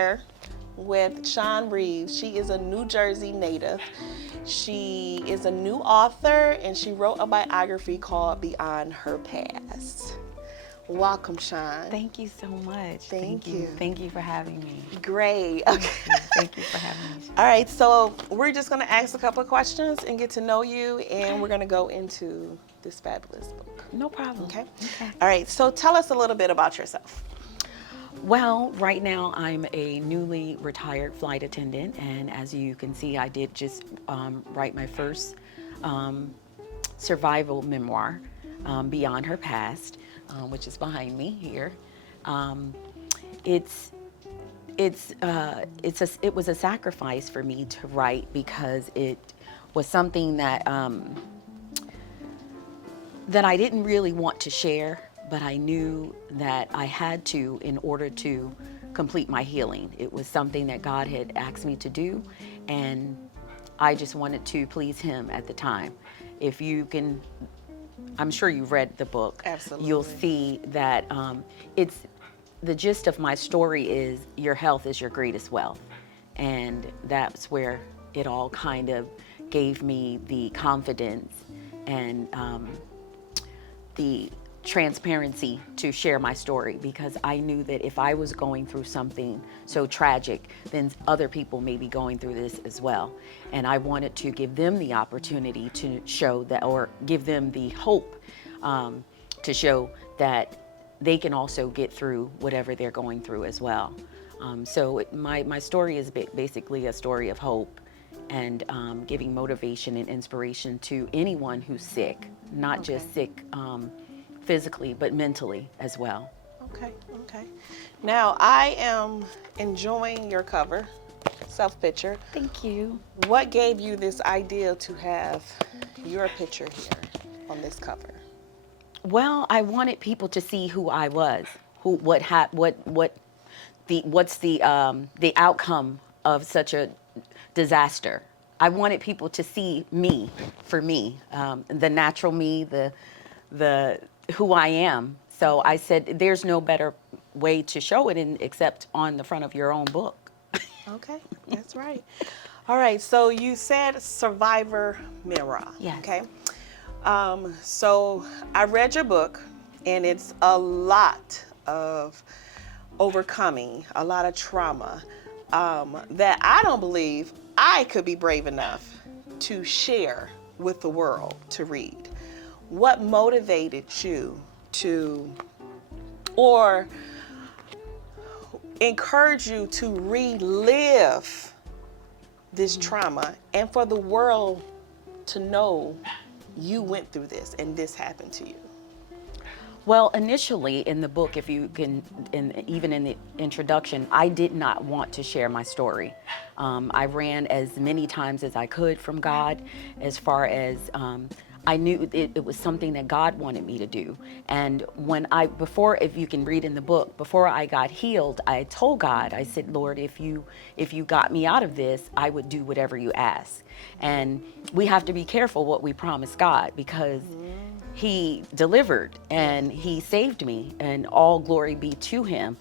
here with Shaun Reeves. She is a New Jersey native. She is a new author, and she wrote a biography called Beyond Her Past. Welcome, Shaun. Thank you so much. Thank you. Thank you for having me. Great. Okay. Thank you for having me. All right, so we're just going to ask a couple of questions and get to know you, and we're going to go into this fabulous book. No problem. Okay? All right, so tell us a little bit about yourself. Well, right now I'm a newly retired flight attendant, and as you can see, I did just write my first survival memoir, Beyond Her Past, which is behind me here. It was a sacrifice for me to write because it was something that that I didn't really want to share, but I knew that I had to in order to complete my healing. It was something that God had asked me to do, and I just wanted to please Him at the time. If you can, I'm sure you've read the book. Absolutely. You'll see that it's the gist of my story is your health is your greatest wealth, and that's where it all kind of gave me the confidence and the transparency to share my story, because I knew that if I was going through something so tragic, then other people may be going through this as well. And I wanted to give them the opportunity to show that, or give them the hope to show that they can also get through whatever they're going through as well. My story is basically a story of hope and giving motivation and inspiration to anyone who's sick, not just sick physically, but mentally as well. Okay. Now, I am enjoying your cover, self-picture. Thank you. What gave you this idea to have your picture here on this cover? Well, I wanted people to see who I was, what's the outcome of such a disaster. I wanted people to see me for me, the natural me, the who I am. So I said, there's no better way to show it except on the front of your own book. Okay, that's right. All right, so you said survivor mirror. Yes. Okay. So I read your book, and it's a lot of overcoming, a lot of trauma that I don't believe I could be brave enough to share with the world to read. What motivated you to, or encourage you to relive this trauma and for the world to know you went through this and this happened to you? Well, initially in the book, if you can, even in the introduction, I did not want to share my story. I ran as many times as I could from God, as far as I knew it was something that God wanted me to do. And if you can read in the book, before I got healed, I told God, I said, Lord, if you got me out of this, I would do whatever you ask. And we have to be careful what we promise God, because He delivered and He saved me, and all glory be to Him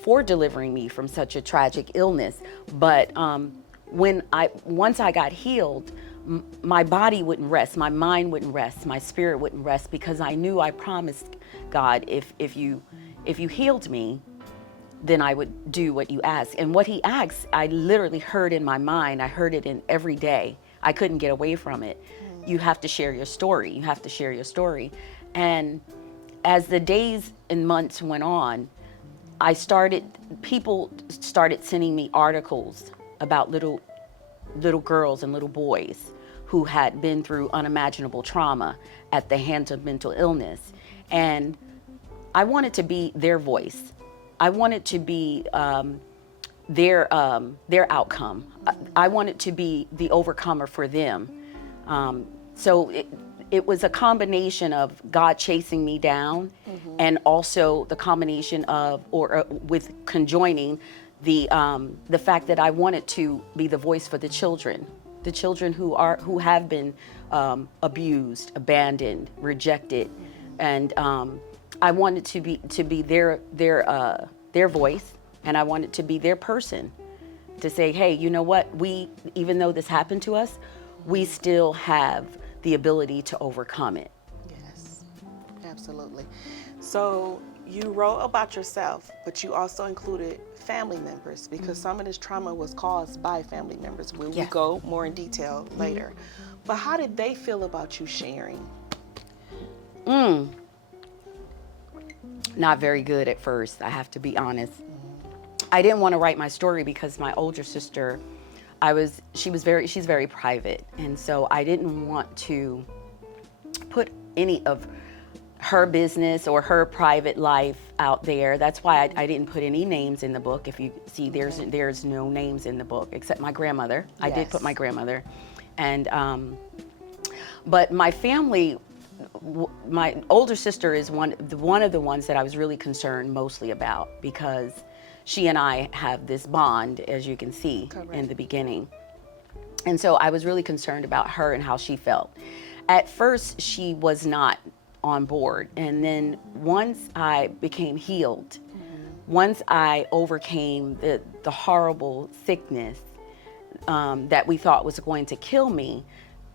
for delivering me from such a tragic illness. But once I got healed, my body wouldn't rest, my mind wouldn't rest, my spirit wouldn't rest, because I knew I promised God, if you healed me, then I would do what you asked. And what He asked, I literally heard in my mind. I heard it in every day. I couldn't get away from it. You have to share your story. You have to share your story. And as the days and months went on, people started sending me articles about little girls and little boys who had been through unimaginable trauma at the hands of mental illness. And I wanted to be their voice. I wanted to be their outcome. I wanted to be the overcomer for them. So it was a combination of God chasing me down, and also the combination of, with conjoining the fact that I wanted to be the voice for the children who have been abused, abandoned, rejected, and I wanted to be their voice, And I wanted to be their person to say, hey, you know what? Even though this happened to us, we still have the ability to overcome it. Yes, absolutely. So you wrote about yourself, but you also included family members because some of this trauma was caused by family members. We'll Yes. go more in detail later. But how did they feel about you sharing? Not very good at first, I have to be honest. I didn't want to write my story because my older sister, she's very private. And so I didn't want to put any of her business or her private life out there. That's why I didn't put any names in the book. If you see, there's no names in the book except my grandmother. I did put my grandmother. And, but my family, my older sister is one of the ones that I was really concerned mostly about because she and I have this bond, as you can see in the beginning. And so I was really concerned about her and how she felt. At first, she was not on board. And then once I became healed, once I overcame the horrible sickness that we thought was going to kill me,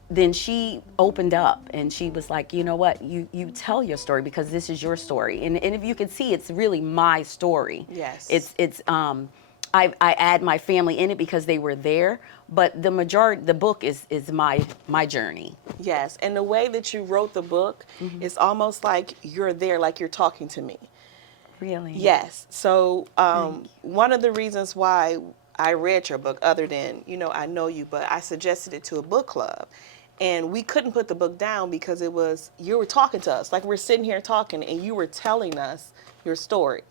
then she opened up and she was like, you know what, you tell your story because this is your story. And if you can see, it's really my story. Yes. It's I add my family in it because they were there, but the book is my journey. Yes, and the way that you wrote the book is almost like you're there, like you're talking to me. Really? Yes. So one of the reasons why I read your book, other than, I know you, but I suggested it to a book club. And we couldn't put the book down because you were talking to us. Like we're sitting here talking and you were telling us your story.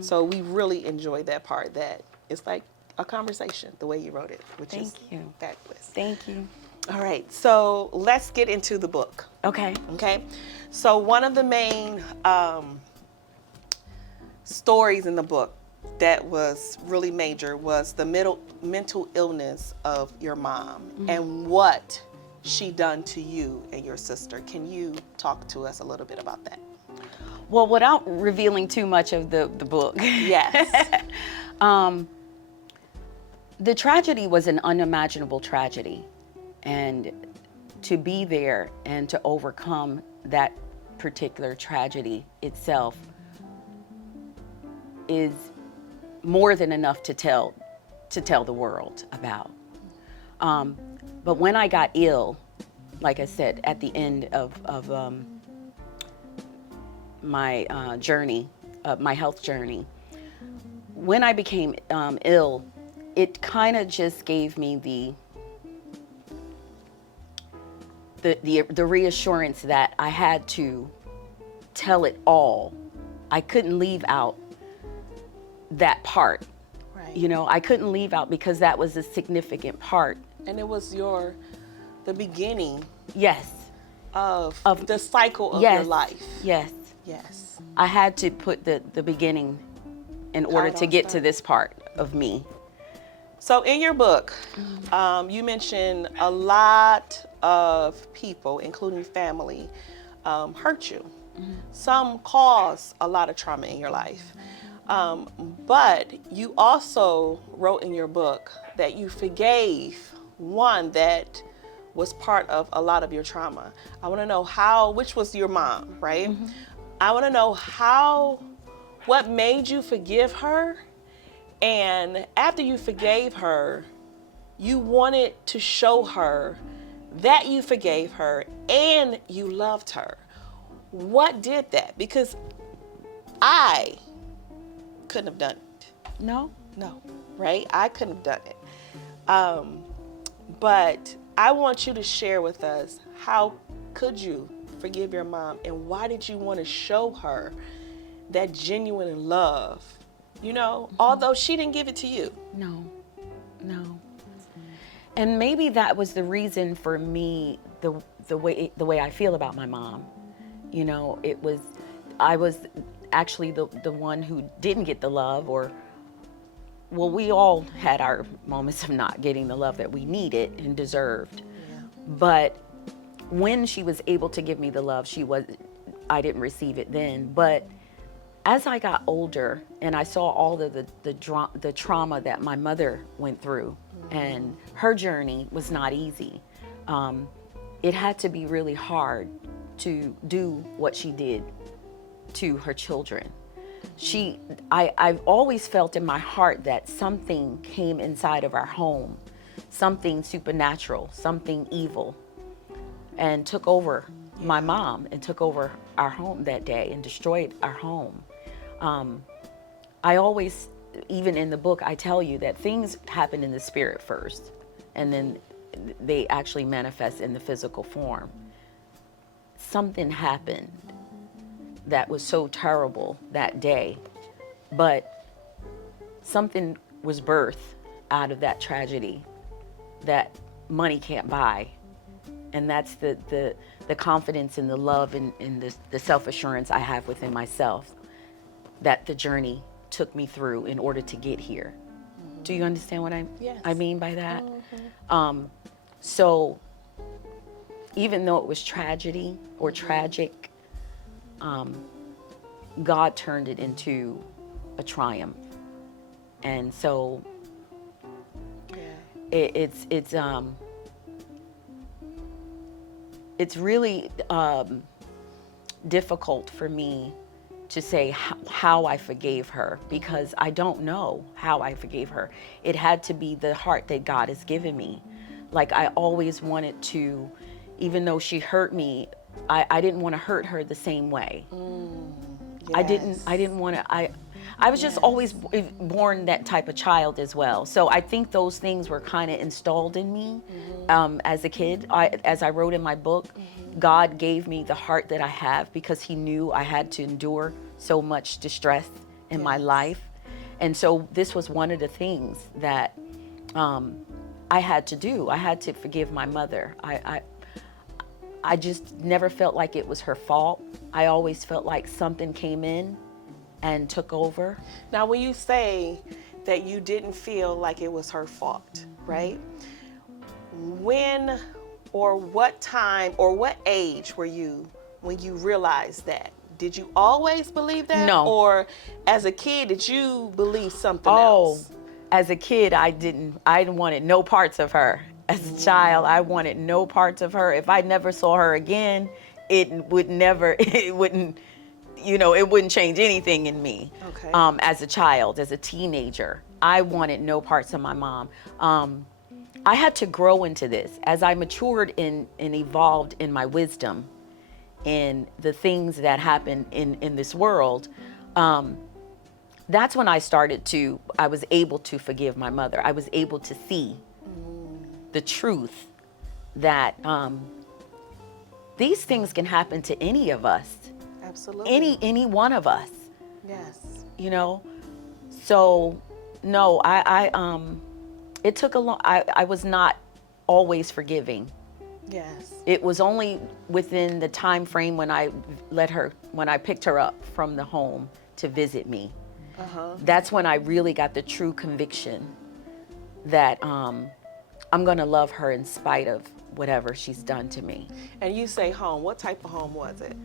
So we really enjoyed that part, that it's like a conversation, the way you wrote it, which is fabulous. Thank you. All right, so let's get into the book. Okay. Okay, so one of the main stories in the book that was really major was the mental illness of your mom and what she done to you and your sister. Can you talk to us a little bit about that? Well, without revealing too much of the book. Yes. The tragedy was an unimaginable tragedy. And to be there and to overcome that particular tragedy itself is more than enough to tell the world about. But when I got ill, like I said, at the end of my journey, my health journey, when I became ill, it kind of just gave me the reassurance that I had to tell it all. I couldn't leave out that part. Right. I couldn't leave out because that was a significant part. And it was the beginning Yes. of the cycle of your life. Yes. Yes. I had to put the beginning in order to get to this part of me. So in your book, you mentioned a lot of people, including family, hurt you. Some cause a lot of trauma in your life. But you also wrote in your book that you forgave one that was part of a lot of your trauma. I want to know which was your mom, right? I want to know what made you forgive her. And after you forgave her, you wanted to show her that you forgave her and you loved her. What did that? Because I couldn't have done it. No? No, right? I couldn't have done it. But I want you to share with us, how could you forgive your mom and why did you want to show her that genuine love? Although she didn't give it to you. No. And maybe that was the reason for me, the way I feel about my mom. I was actually the one who didn't get the love, we all had our moments of not getting the love that we needed and deserved. Yeah. But when she was able to give me the love, I didn't receive it then. But as I got older and I saw all of the trauma that my mother went through, and her journey was not easy. It had to be really hard to do what she did to her children. I've always felt in my heart that something came inside of our home, something supernatural, something evil, and took over my mom and took over our home that day and destroyed our home. I always, even in the book, I tell you that things happen in the spirit first, and then they actually manifest in the physical form. Something happened that was so terrible that day, but something was birthed out of that tragedy that money can't buy. And that's the confidence and the love and the self-assurance I have within myself that the journey took me through in order to get here. Mm-hmm. Do you understand what I mean by that? Mm-hmm. So even though it was tragedy or tragic, God turned it into a triumph. And so it's really difficult for me to say how I forgave her, because I don't know how I forgave her. It had to be the heart that God has given me. Like, I always wanted to, even though she hurt me, I didn't want to hurt her the same way. Yes. I didn't want to, I was just always born that type of child as well. So I think those things were kind of installed in me as a kid. As I wrote in my book, God gave me the heart that I have because he knew I had to endure so much distress in my life. And so this was one of the things that I had to do. I had to forgive my mother. I just never felt like it was her fault. I always felt like something came in and took over. Now, when you say that you didn't feel like it was her fault, right? When or what time or what age were you when you realized that? Did you always believe that? No. Or as a kid, did you believe something else? As a kid, I wanted no parts of her. As a child, I wanted no parts of her. If I never saw her again, it wouldn't change anything in me. Okay. As a child, as a teenager, I wanted no parts of my mom. I had to grow into this. As I matured and evolved in my wisdom and the things that happen in this world, that's when I was able to forgive my mother. I was able to see the truth that these things can happen to any of us. Absolutely. Any one of us. Yes. You know? So, no, it took a long, I was not always forgiving. Yes. It was only within the time frame when I picked her up from the home to visit me. That's when I really got the true conviction that I'm gonna love her in spite of whatever she's done to me. And you say home, what type of home was it?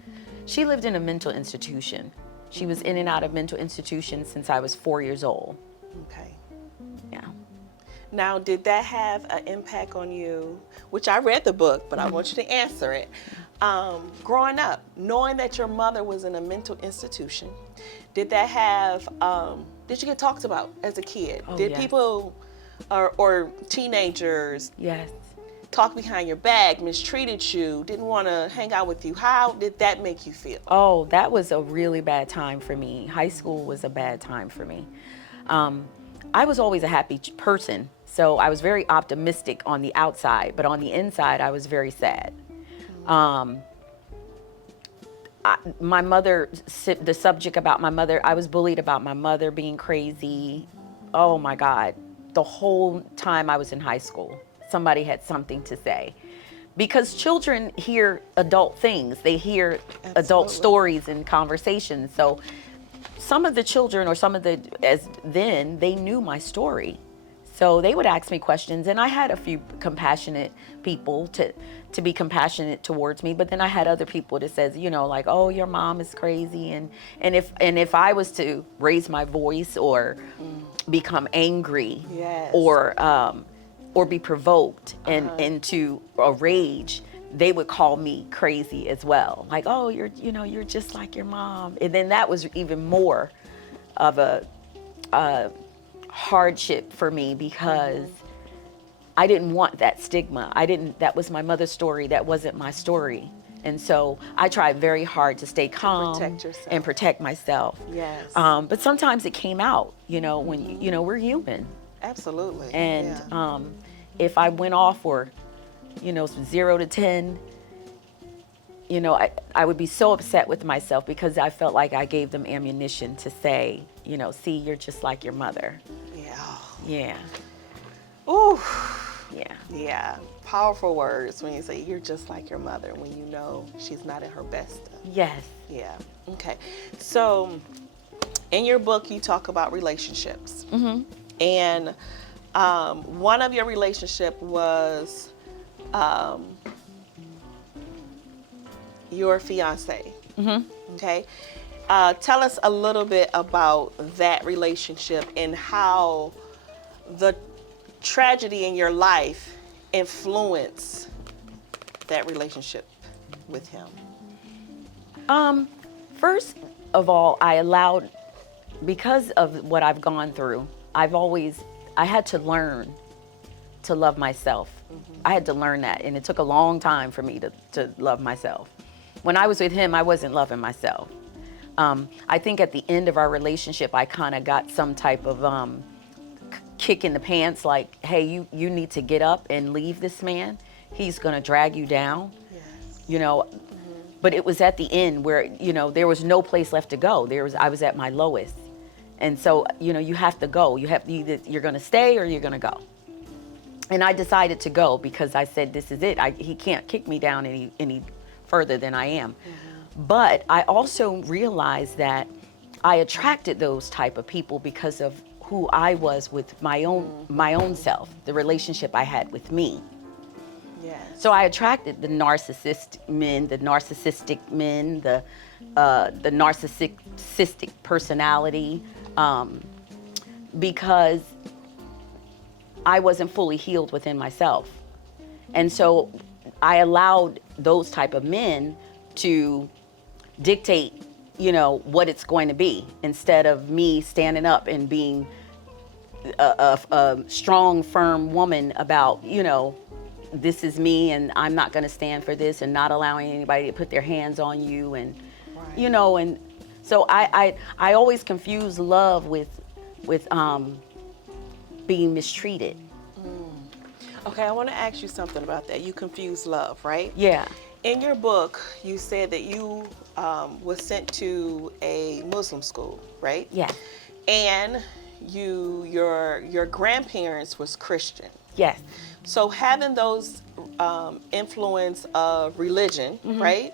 She lived in a mental institution. She was in and out of mental institutions since I was 4 years old. Okay. Yeah. Now, did that have an impact on you? Which I read the book, but I want you to answer it. Growing up, knowing that your mother was in a mental institution, did that have, did you get talked about as a kid? Did people or teenagers talk behind your back, mistreated you, didn't want to hang out with you? How did that make you feel? Oh, that was a really bad time for me. High school was a bad time for me. I was always a happy person, so I was very optimistic on the outside, but on the inside, I was very sad. My mother, the subject about my mother, I was bullied about my mother being crazy. Oh my God. The whole time I was in high school, somebody had something to say. Because children hear adult things. They hear adult stories and conversations. So some of the children or they knew my story. So they would ask me questions, and I had a few compassionate people to be compassionate towards me, but then I had other people that says, you know, like, oh, your mom is crazy, and if I was to raise my voice or become angry, Yes. or be provoked and into a rage, they would call me crazy as well. Like, oh, you're just like your mom. And then that was even more of a hardship for me, because I didn't want that stigma. That was my mother's story. That wasn't my story. And so I tried very hard to stay calm protect yourself. and protect myself. Yes. But sometimes it came out, when, we're human. Absolutely. And yeah. if I went off or, 0 to 10, I would be so upset with myself, because I felt like I gave them ammunition to say, see, you're just like your mother. Yeah. Yeah. Ooh. Yeah. Yeah. Powerful words when you say you're just like your mother, when you know she's not in her best stuff. Yes. Yeah. Okay. So in your book, you talk about relationships. Mm-hmm. And one of your relationship was your fiance. Mm-hmm. Okay. Tell us a little bit about that relationship and how the tragedy in your life influenced that relationship with him. First of all, because of what I've gone through, I had to learn to love myself. Mm-hmm. I had to learn that, and it took a long time for me to love myself. When I was with him, I wasn't loving myself. I think at the end of our relationship, I kind of got some type of kick in the pants, like, hey, you need to get up and leave this man. He's gonna drag you down. Yes. But it was at the end where, there was no place left to go. I was at my lowest. And so, you have to go. You're gonna stay or you're gonna go. And I decided to go, because I said, this is it. He can't kick me down any further than I am. Mm-hmm. But I also realized that I attracted those type of people because of who I was with my own self, the relationship I had with me. Yes. So I attracted the narcissistic men, the narcissistic personality, because I wasn't fully healed within myself. And so I allowed those type of men to dictate, what it's going to be, instead of me standing up and being a strong, firm woman about, this is me, and I'm not going to stand for this, and not allowing anybody to put their hands on you, and right. And so I always confuse love with being mistreated. Okay, I want to ask you something about that. You confuse love, right? Yeah. In your book, you said that you was sent to a Muslim school, right? Yeah. And your grandparents was Christian. Yes. So having those influence of religion, mm-hmm. right?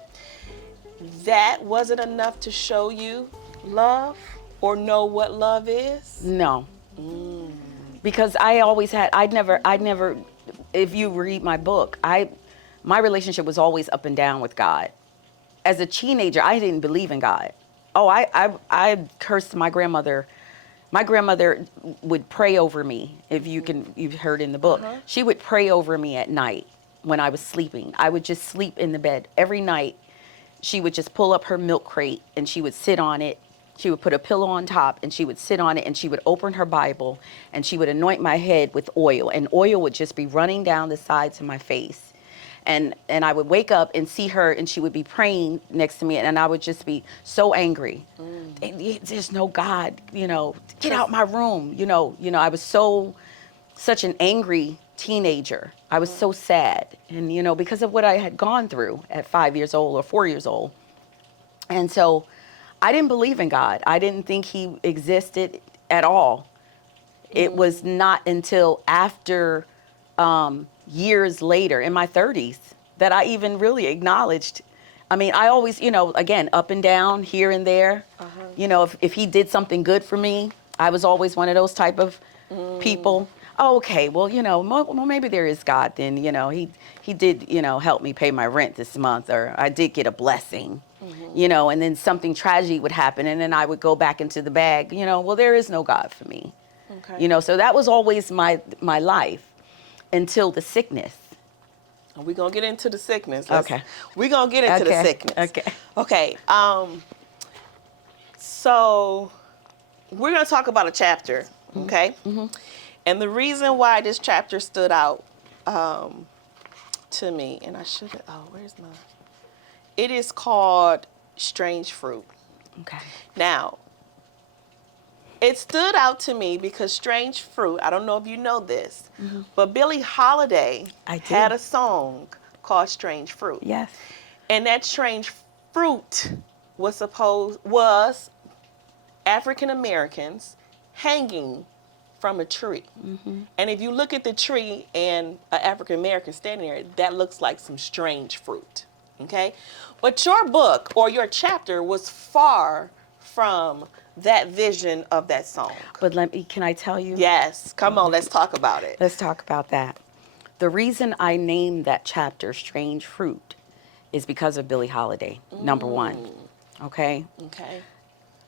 That wasn't enough to show you love or know what love is? No. Because I'd never, if you read my book, my relationship was always up and down with God. As a teenager, I didn't believe in God. Oh, I cursed my grandmother. My grandmother would pray over me, if you've heard in the book. Uh-huh. She would pray over me at night when I was sleeping. I would just sleep in the bed. Every night, she would just pull up her milk crate and she would sit on it. She would put a pillow on top and she would sit on it, and she would open her Bible and she would anoint my head with oil, and oil would just be running down the sides of my face. And I would wake up and see her, and she would be praying next to me, and I would just be so angry. There's no God, get out my room. I was such an angry teenager. I was so sad, and because of what I had gone through at 5 years old or 4 years old. And so I didn't believe in God. I didn't think he existed at all. It was not until after years later, in my 30s, that I even really acknowledged. I mean, I always, again, up and down, here and there. Uh-huh. If he did something good for me, I was always one of those type of people. oh, okay, well, well, maybe there is God then, he did, help me pay my rent this month, or I did get a blessing, and then something tragic would happen, and then I would go back into the bag, well, there is no God for me. Okay. So that was always my life until the sickness. We're going to get into the sickness. Okay. We're going to get into the sickness. Okay. Okay. So we're going to talk about a chapter, okay? And the reason why this chapter stood out to me, and I should have, where's my, it is called Strange Fruit. Okay. Now, it stood out to me because Strange Fruit, I don't know if you know this, but Billie Holiday had a song called Strange Fruit. Yes. And that strange fruit was African Americans hanging from a tree. And if you look at the tree and an African American standing there, that looks like some strange fruit. Okay? But your book or your chapter was far from that vision of that song. But can I tell you? Yes. Come on, let's talk about it. Let's talk about that. The reason I named that chapter Strange Fruit is because of Billie Holiday, number one. Okay? Okay.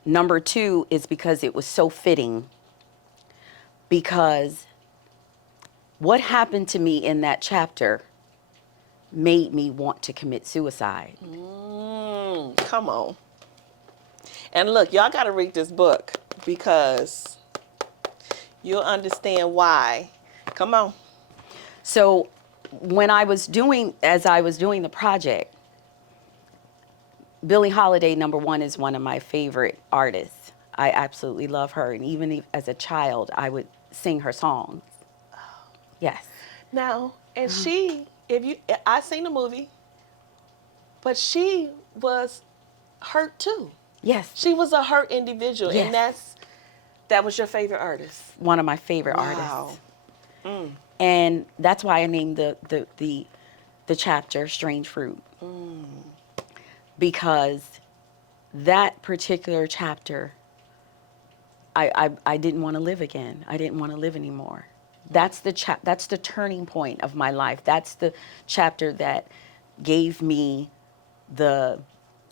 Number two is because it was so fitting, because what happened to me in that chapter made me want to commit suicide. Come on. And look, y'all got to read this book because you'll understand why. Come on. So as I was doing the project, Billie Holiday, number one, is one of my favorite artists. I absolutely love her. And even as a child, I would sing her songs. Yes. Now, and I seen the movie, but she was hurt too. Yes. She was a hurt individual. Yes. And that was your favorite artist. One of my favorite artists. And that's why I named the chapter Strange Fruit. Because that particular chapter, I didn't want to live again. I didn't want to live anymore. That's the turning point of my life. That's the chapter that gave me the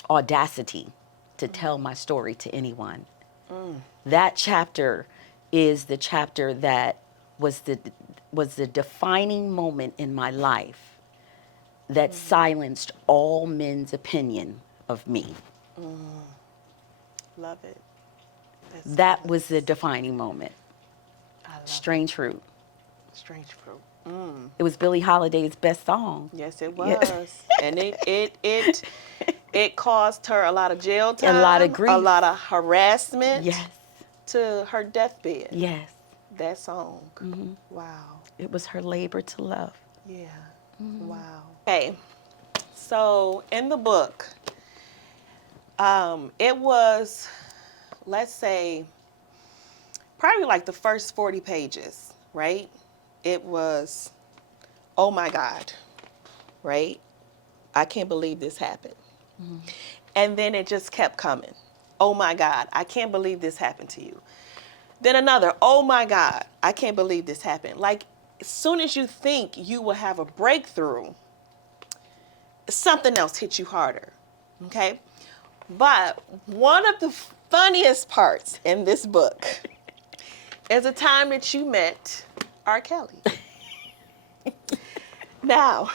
audacity to tell my story to anyone. That chapter is the chapter that was the defining moment in my life that silenced all men's opinion of me. Love it. That was the defining moment. I love Strange Fruit. Strange Fruit. It was Billie Holiday's best song. Yes, it was. Yeah. And it caused her a lot of jail time, A lot of grief. a lot of harassment. Yes. To her deathbed. Yes. That song. Wow. It was her labor to love. Yeah. Wow. Okay. So in the book, it was, let's say, probably like the first 40 pages, right? It was, oh my God, right? I can't believe this happened. And then it just kept coming. Oh my God, I can't believe this happened to you. Then another, oh my God, I can't believe this happened. Like, as soon as you think you will have a breakthrough, something else hits you harder, okay? But one of the funniest parts in this book is the time that you met R. Kelly. Now,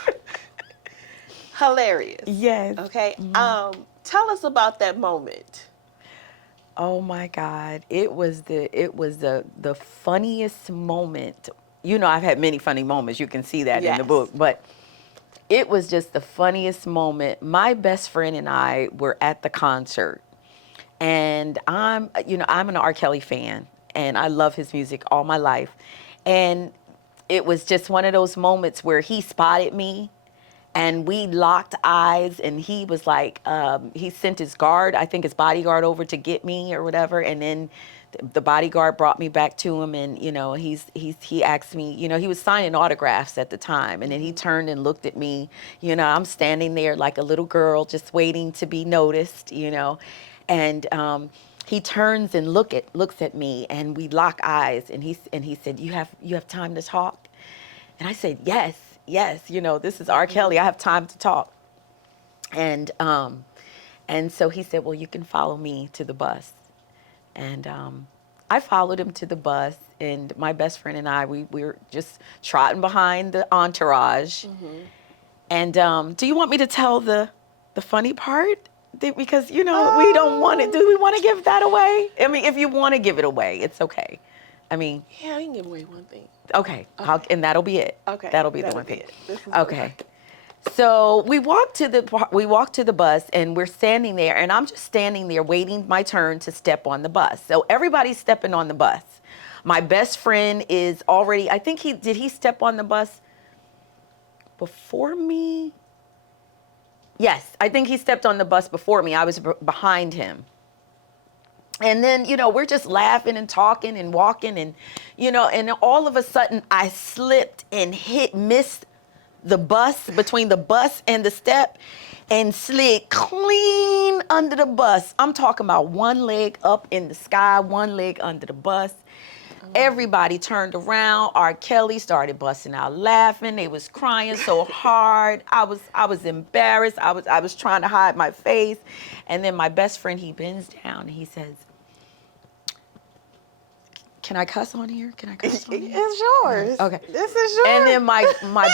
hilarious. Yes. Okay. Tell us about that moment. Oh my God. It was the funniest moment. I've had many funny moments. You can see that in the book, but it was just the funniest moment. My best friend and I were at the concert, and I'm an R. Kelly fan, and I love his music all my life. And it was just one of those moments where he spotted me, and we locked eyes, and he was like, he sent his bodyguard over to get me or whatever, and then the bodyguard brought me back to him, and he asked me, he was signing autographs at the time, and then he turned and looked at me. I'm standing there like a little girl just waiting to be noticed, and he turns and looks at me, and we lock eyes, and he said, you have time to talk? And I said, yes, this is R. Kelly. I have time to talk. And so he said, well, you can follow me to the bus. And I followed him to the bus, and my best friend and I, we were just trotting behind the entourage. And do you want me to tell the funny part? Because, we don't want it. Do we want to give that away? I mean, if you want to give it away, it's okay. I mean. Yeah, we can give away one thing. Okay. And that'll be it. Okay. That'll be the one thing. This is okay. So we walked to the bus, and we're standing there, and I'm just standing there waiting my turn to step on the bus. So everybody's stepping on the bus. My best friend is already, I think did he step on the bus before me? Yes, I think he stepped on the bus before me. I was behind him. And then, we're just laughing and talking and walking, and, and all of a sudden I slipped and missed the bus, between the bus and the step, and slid clean under the bus. I'm talking about one leg up in the sky, one leg under the bus. Everybody turned around. R. Kelly started busting out laughing. They was crying so hard. I was embarrassed. I was trying to hide my face. And then my best friend, he bends down and he says, can I cuss on here? Can I cuss on here? It's yours. Okay. This is yours. And then my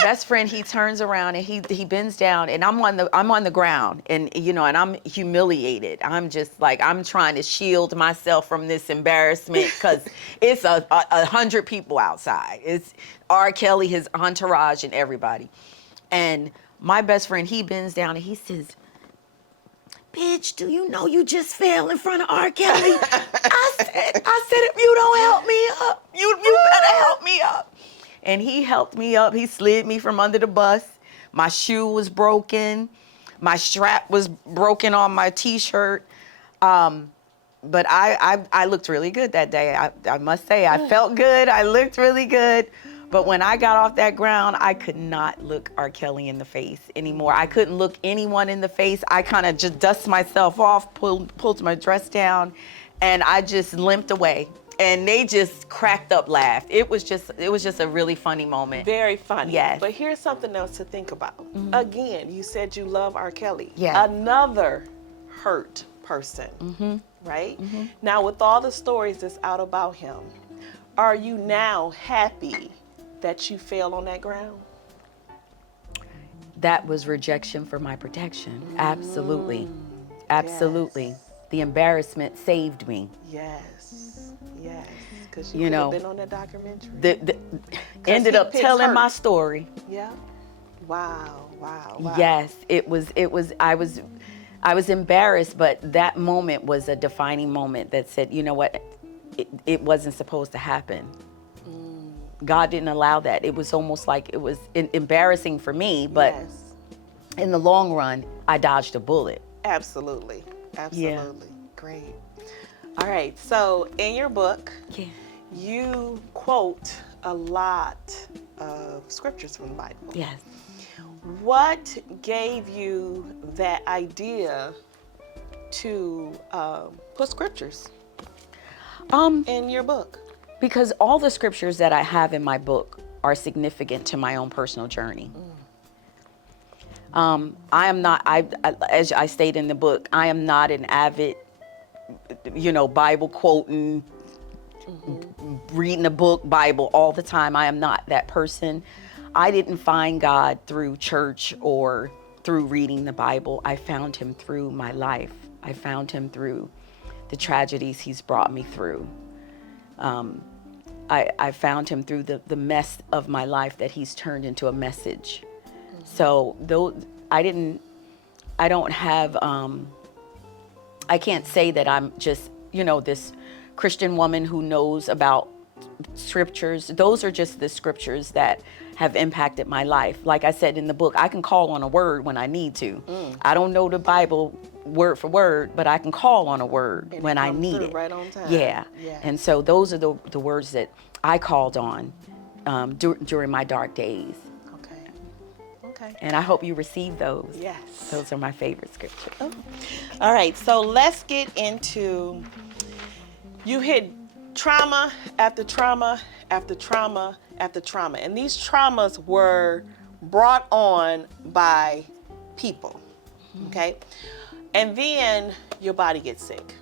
best friend, he turns around and he bends down, and I'm on the ground, and and I'm humiliated. I'm just like, I'm trying to shield myself from this embarrassment, because it's 100 people outside. It's R. Kelly, his entourage, and everybody. And my best friend, he bends down and he says, bitch, do you know you just fell in front of R. Kelly? I said, if you don't help me up, you better help me up. And he helped me up. He slid me from under the bus. My shoe was broken. My strap was broken on my T-shirt. But I looked really good that day. I must say, I felt good. I looked really good. But when I got off that ground, I could not look R. Kelly in the face anymore. I couldn't look anyone in the face. I kind of just dusted myself off, pulled my dress down, and I just limped away. And they just cracked up, laughed. It was just a really funny moment. Very funny. Yes. But here's something else to think about. Again, you said you love R. Kelly. Yeah. Another hurt person, right? Now, with all the stories that's out about him, are you now happy that you fell on that ground? That was rejection for my protection. Absolutely. Absolutely. Yes. The embarrassment saved me. Yes. Yes. Because you could have been on that documentary. Ended up telling my story. Yeah. Wow. Yes, I was embarrassed, but that moment was a defining moment that said, you know what, it wasn't supposed to happen. God didn't allow that. It was almost like it was embarrassing for me, but in the long run, I dodged a bullet. Absolutely. Yeah. Great. All right. So in your book, you quote a lot of scriptures from the Bible. Yes. What gave you that idea to put scriptures in your book? Because all the scriptures that I have in my book are significant to my own personal journey. I am not, as I state in the book, I am not an avid, Bible quoting, reading a book, Bible all the time. I am not that person. I didn't find God through church or through reading the Bible. I found him through my life. I found him through the tragedies he's brought me through. I found him through the mess of my life that he's turned into a message. So though I don't have, I can't say that I'm just, this Christian woman who knows about scriptures. Those are just the scriptures that have impacted my life. Like I said in the book, I can call on a word when I need to. I don't know the Bible word for word, but I can call on a word when I need it. Right on time. Yeah. And so those are the words that I called on during my dark days. Okay. And I hope you receive those. Yes. Those are my favorite scriptures. All right. So let's get into You hit trauma after trauma after trauma after trauma. And these traumas were brought on by people, okay? And then your body gets sick.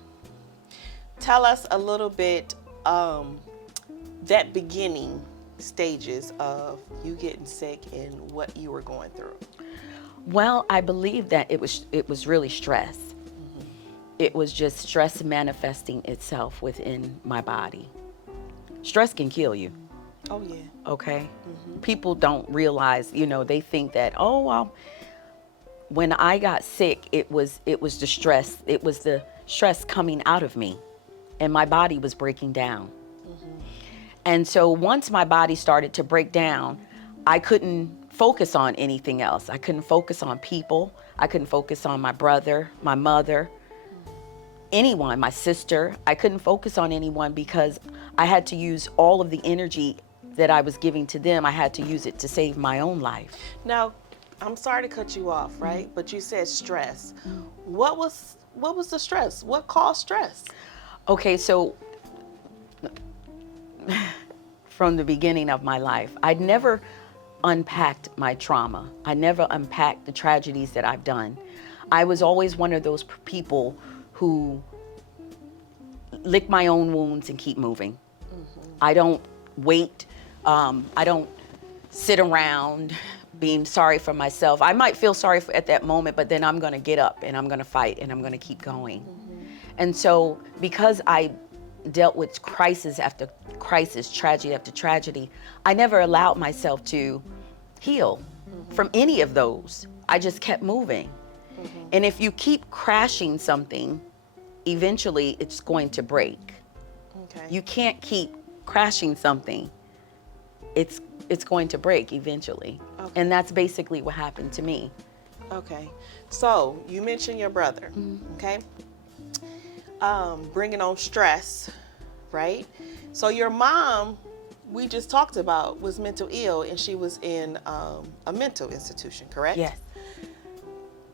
Tell us a little bit that beginning stages of you getting sick and what you were going through. Well, I believe that it was really stress. It was just stress manifesting itself within my body. Stress can kill you. Oh yeah. Okay. People don't realize, they think that, oh, well, when I got sick, it was the stress. It was the stress coming out of me, and my body was breaking down. And so once my body started to break down, I couldn't focus on anything else. I couldn't focus on people. I couldn't focus on my brother, my mother, anyone, my sister. I couldn't focus on anyone because I had to use all of the energy that I was giving to them. I had to use it to save my own life. Now, I'm sorry to cut you off, right? But you said stress. What was the stress? What caused stress? Okay, so from the beginning of my life, I'd never unpacked my trauma. I never unpacked the tragedies that I've done. I was always one of those people who lick my own wounds and keep moving. I don't wait. I don't sit around being sorry for myself. I might feel sorry at that moment, but then I'm going to get up and I'm going to fight and I'm going to keep going. And so because I dealt with crisis after crisis, tragedy after tragedy, I never allowed myself to heal from any of those. I just kept moving. And if you keep crashing something, eventually it's going to break. Okay. You can't keep crashing something. It's going to break eventually. Okay. And that's basically what happened to me. Okay. So you mentioned your brother, okay? Bringing on stress, right? So your mom, we just talked about, was mental ill and she was in a mental institution, correct? Yes.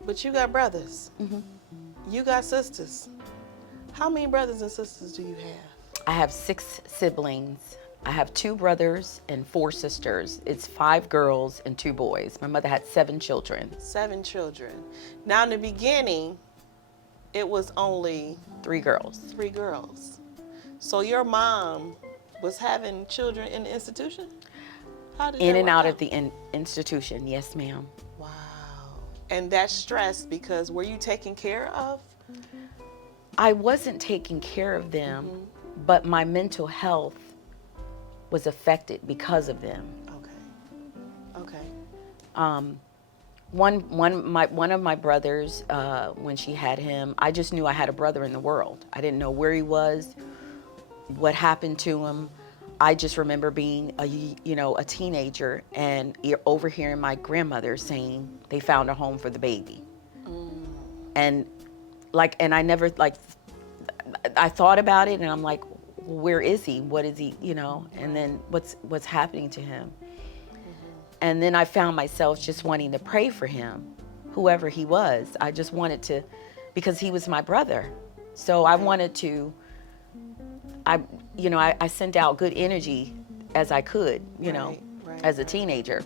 But you got brothers. You got sisters. How many brothers and sisters do you have? I have 6 siblings. I have 2 brothers and 4 sisters. It's 5 girls and 2 boys. My mother had 7 children. 7 children. Now in the beginning, it was only 3 girls. 3 girls. So your mom was having children in the institution? How did In that and work out of the institution, yes, ma'am. Wow. And that's stress because were you taken care of? I wasn't taking care of them, but my mental health was affected because of them. Okay. One of my brothers, when she had him, I just knew I had a brother in the world. I didn't know where he was, what happened to him. I just remember being a teenager and overhearing my grandmother saying they found a home for the baby. And I never I thought about it and I'm like, where is he? What is he? And then what's happening to him? And then I found myself just wanting to pray for him, whoever he was. I just wanted to, because he was my brother. So I wanted to, I sent out good energy as I could, Right, as a teenager.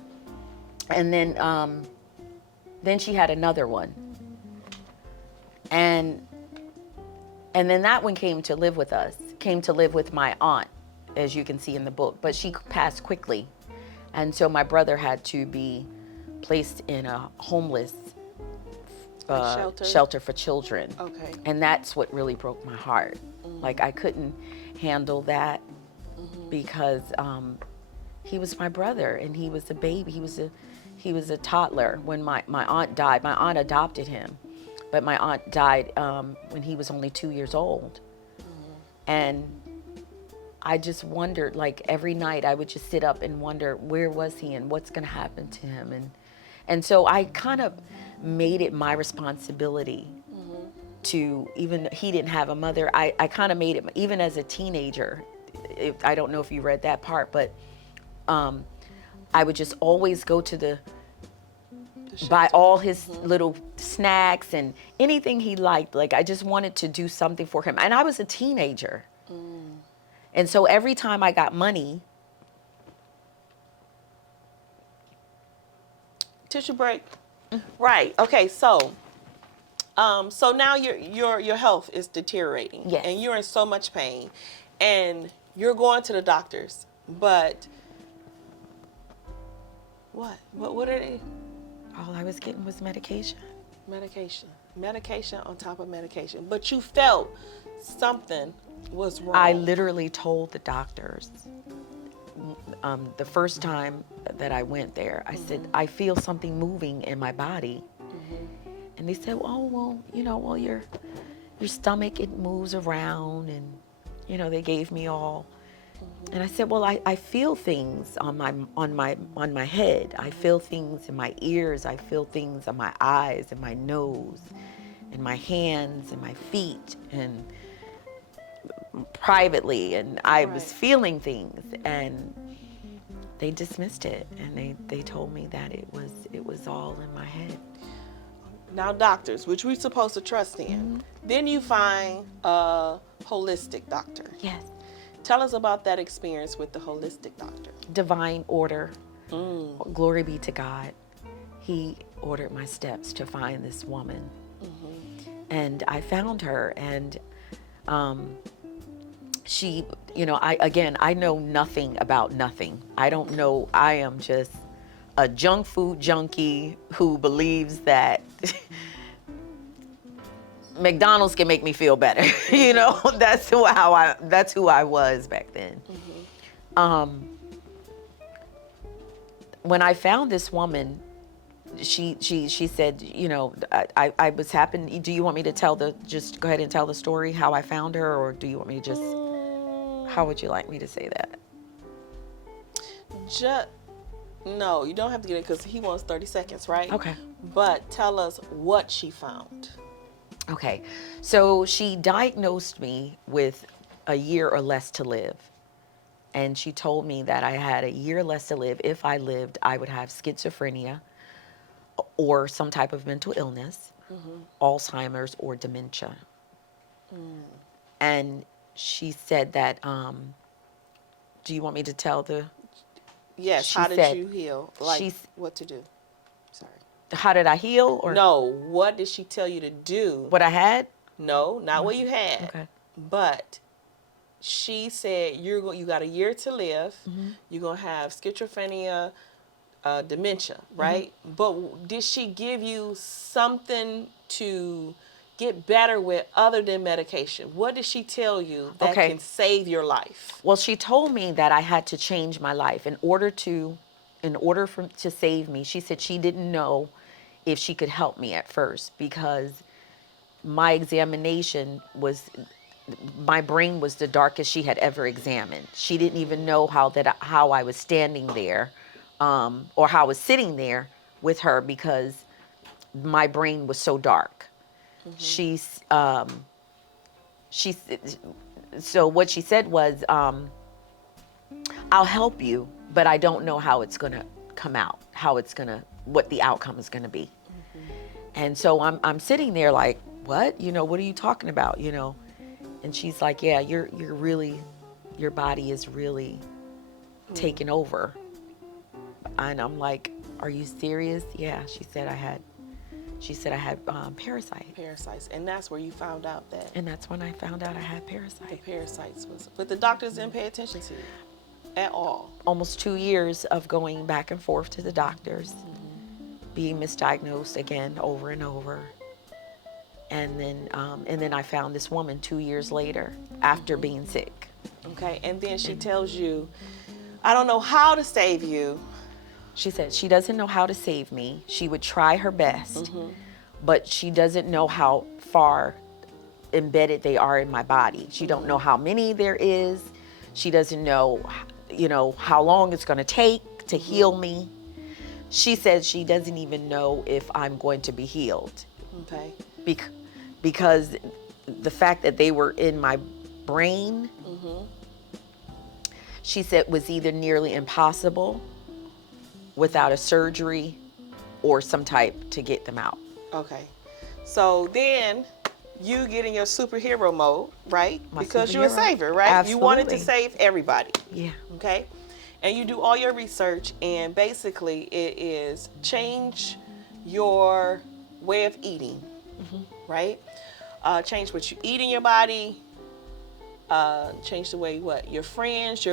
And then she had another one. And then that one came to live with us, came to live with my aunt, as you can see in the book, but she passed quickly. And so my brother had to be placed in a homeless shelter for children. Okay. And that's what really broke my heart. Like I couldn't handle that because he was my brother and he was a baby. He was a toddler when my aunt died. My aunt adopted him, but my aunt died when he was only 2 years old. And I just wondered, like every night I would just sit up and wonder, where was he and what's gonna happen to him? And so I kind of made it my responsibility to, even he didn't have a mother, I kind of made it, even as a teenager, I don't know if you read that part, but I would just always go to buy all his little snacks and anything he liked. Like I just wanted to do something for him. And I was a teenager. And so every time I got money, Tissue break. Right. Okay. So now your health is deteriorating, Yes. and you're in so much pain, and you're going to the doctors, but what are they? all I was getting was medication. Medication on top of medication, but you felt something was wrong. I literally told the doctors the first time that I went there, I said, I feel something moving in my body. And they said, oh, well, your stomach, it moves around. And, they gave me all. And I said, well, I feel things on my head. I feel things in my ears. I feel things on my eyes and my nose and my hands and my feet and privately. And I was feeling things, and they dismissed it. And they told me that it was all in my head. Now doctors, which we're supposed to trust in, then you find a holistic doctor. Yes. Tell us about that experience with the holistic doctor. Divine order. Glory be to God. He ordered my steps to find this woman. And I found her, and she, I know nothing about nothing. I don't know. I am just a junk food junkie who believes that McDonald's can make me feel better. That's who I was back then. When I found this woman, she said, I was happening. Do you want me to just go ahead and tell the story how I found her, or do you want me to just, how would you like me to say that? No, you don't have to get it because he wants 30 seconds, right? Okay. But tell us what she found. Okay. So she diagnosed me with a year or less to live. And she told me that I had a year less to live. If I lived, I would have schizophrenia or some type of mental illness, Alzheimer's or dementia. And she said that, do you want me to tell the... Yes, how did you heal? What to do? Sorry. How did I heal? Or no, what did she tell you to do? What I had? No, not what you had. Okay. But she said you got a year to live. You're going to have schizophrenia, dementia, right? But did she give you something to get better with other than medication? What did she tell you that can save your life? Well, she told me that I had to change my life in order to save me. She said she didn't know if she could help me at first because my examination my brain was the darkest she had ever examined. She didn't even know how I was standing there, or how I was sitting there with her because my brain was so dark. So what she said was, I'll help you, but I don't know how it's gonna come out, what the outcome is gonna be. And so I'm sitting there like, what? What are you talking about? And she's like, yeah, your body is really taking over. And I'm like, are you serious? Yeah, she said I had parasites. Parasites, and that's where you found out that. And that's when I found out I had parasites. The parasites but the doctors didn't pay attention to you at all. Almost 2 years of going back and forth to the doctors, being misdiagnosed again over and over. And then I found this woman 2 years later after being sick. Okay, and then she tells you, I don't know how to save you. She said she doesn't know how to save me. She would try her best, but she doesn't know how far embedded they are in my body. She don't know how many there is. She doesn't know, how long it's going to take to heal me. She says she doesn't even know if I'm going to be healed. Okay. Because the fact that they were in my brain, she said was either nearly impossible without a surgery or some type to get them out. Okay. So then you get in your superhero mode, right? My Because you're a superhero. saver, right? You wanted to Absolutely. save everybody. Yeah. Okay? And you do all your research, and basically it is change your way of eating, right? Change what you eat in your body, change the way your friends,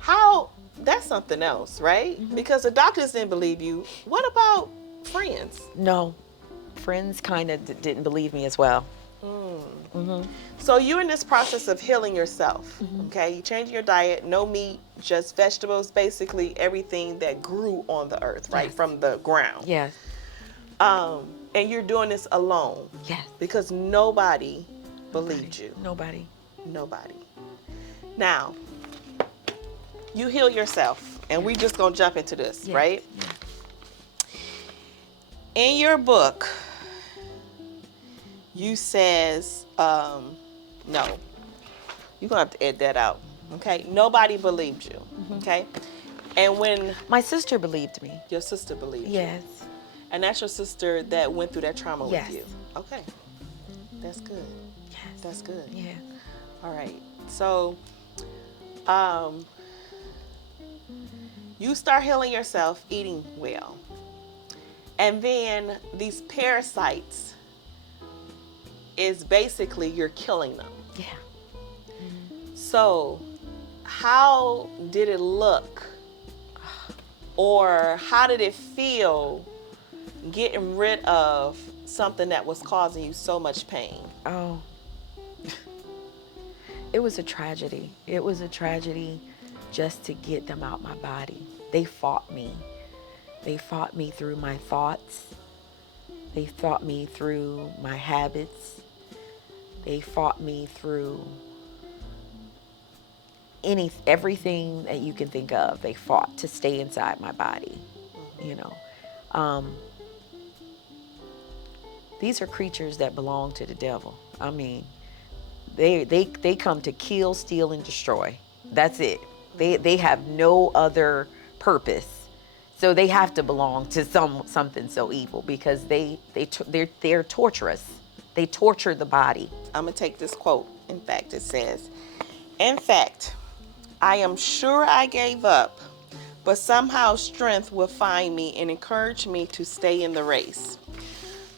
how, that's something else, right? Because the doctors didn't believe you. What about friends? No, friends kind of didn't believe me as well. So you're in this process of healing yourself, okay? You're changing your diet, no meat, just vegetables, basically everything that grew on the earth, right? Yes. From the ground. Yes. And you're doing this alone. Yes. Because nobody believed you. Nobody. Nobody. Now, you heal yourself, and we just gonna jump into this, Yes. right? Yes. In your book, you says, no, you're gonna have to edit that out, okay? Nobody believed you, okay? And when My sister believed me. your sister believed you, Yes. and that's your sister that went through that trauma Yes. with you, okay? That's good. Yes. That's good. Yeah. All right. So, you start healing yourself, eating well. And then these parasites is basically you're killing them. Yeah. So, how did it look? Or how did it feel getting rid of something that was causing you so much pain? Oh. It was a tragedy. It was a tragedy just to get them out my body. They fought me. They fought me through my thoughts. They fought me through my habits. They fought me through everything that you can think of. They fought to stay inside my body, you know. These are creatures that belong to the devil. I mean, they come to kill, steal, and destroy. That's it. They have no other purpose. So they have to belong to something so evil because they're torturous. They torture the body. I'm going to take this quote. In fact, it says, "In fact, I am sure I gave up, but somehow strength will find me and encourage me to stay in the race.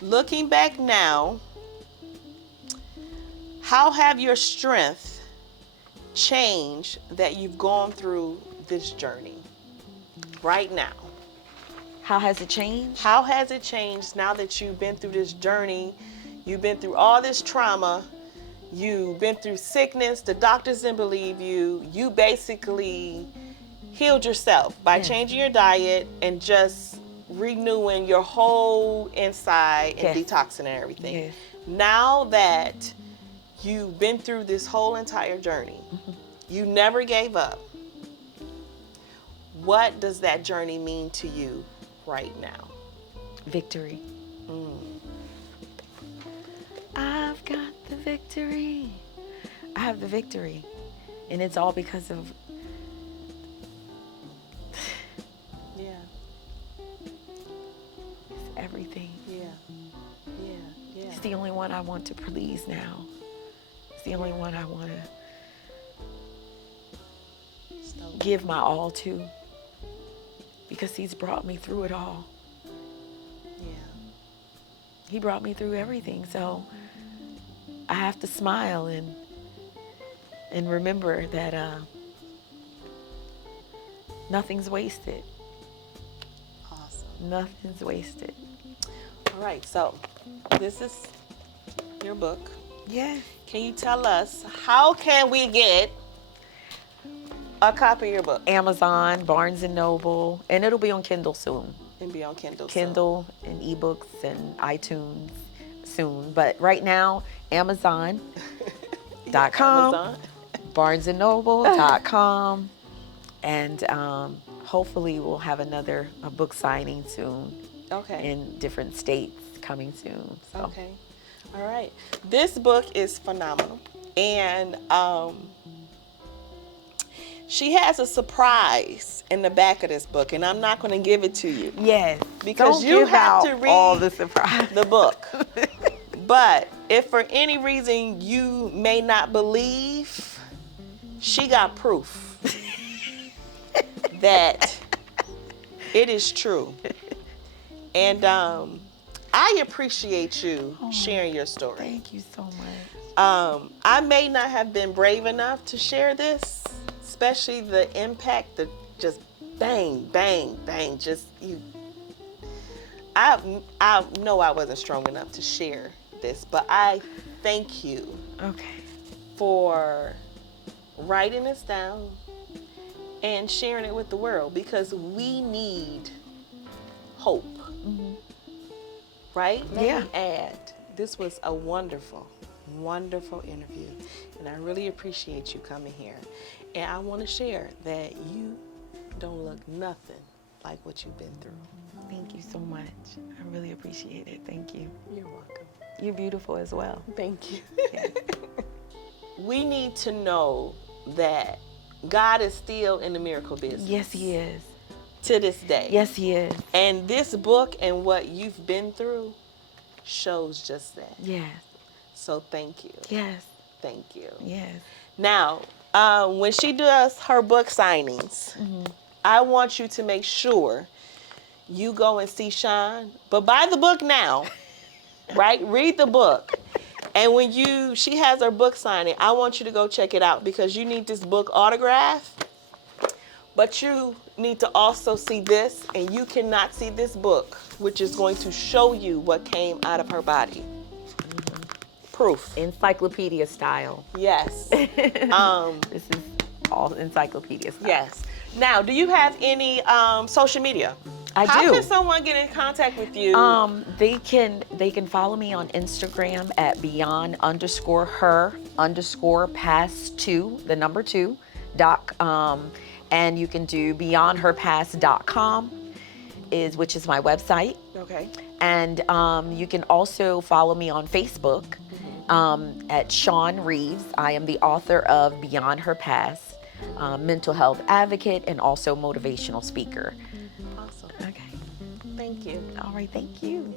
Looking back now, how have your strength changed that you've gone through this journey right now? How has it changed? How has it changed now that you've been through this journey? You've been through all this trauma. You've been through sickness. The doctors didn't believe you. You basically healed yourself by Yes. changing your diet and just renewing your whole inside and Yes. detoxing and everything. Yes. Now that you've been through this whole entire journey, you never gave up. What does that journey mean to you right now? Victory. I've got the victory. I have the victory. And it's all because of Yeah, everything. yeah, yeah, yeah. It's the only one I want to please now. It's the only one I want to So, give my all to. Because he's brought me through it all. yeah. He brought me through everything. So I have to smile and remember that nothing's wasted. Awesome. Nothing's wasted. All right, so this is your book. Yeah. Can you tell us how can we get a copy of your book? Amazon, Barnes & Noble, and it'll be on Kindle soon. And be on Kindle. Kindle and ebooks and iTunes soon. But right now, Amazon.com, Amazon. BarnesandNoble.com, and hopefully we'll have a book signing soon Okay. in different states coming soon. So. Okay. All right. This book is phenomenal. And she has a surprise in the back of this book, and I'm not going to give it to you Yes. because Don't you give have out to read all the surprise. the book. But if for any reason you may not believe, she got proof that it is true. And I appreciate you sharing your story. Thank you so much. I may not have been brave enough to share this, especially the impact, the just bang, bang, bang, just you. I know I wasn't strong enough to share this, but I thank you for writing this down and sharing it with the world, because we need hope. Right? Let me add, this was a wonderful, wonderful interview, and I really appreciate you coming here. And I want to share that you don't look nothing like what you've been through. Thank you so much. I really appreciate it. Thank you. You're welcome. You're beautiful as well. Thank you. Yes. We need to know that God is still in the miracle business. Yes, he is. To this day. Yes, he is. And this book and what you've been through shows just that. Yes. So thank you. Yes. Thank you. Yes. Now, when she does her book signings, I want you to make sure you go and see Shaun, but buy the book now, right? Read the book. And when she has her book signing, I want you to go check it out, because you need this book autographed, but you need to also see this, and you cannot see this book, which is going to show you what came out of her body. Proof. Encyclopedia style. Yes. This is all encyclopedia style. Yes. Now, do you have any social media? I do. How can someone get in contact with you? They can follow me on Instagram at beyond_her_past2, the number 2, and you can do beyondherpast.com, which is my website. Okay. And you can also follow me on Facebook at Shaun Reeves. I am the author of Beyond Her Past, mental health advocate, and also motivational speaker. Awesome. Okay. Thank you. All right, thank you.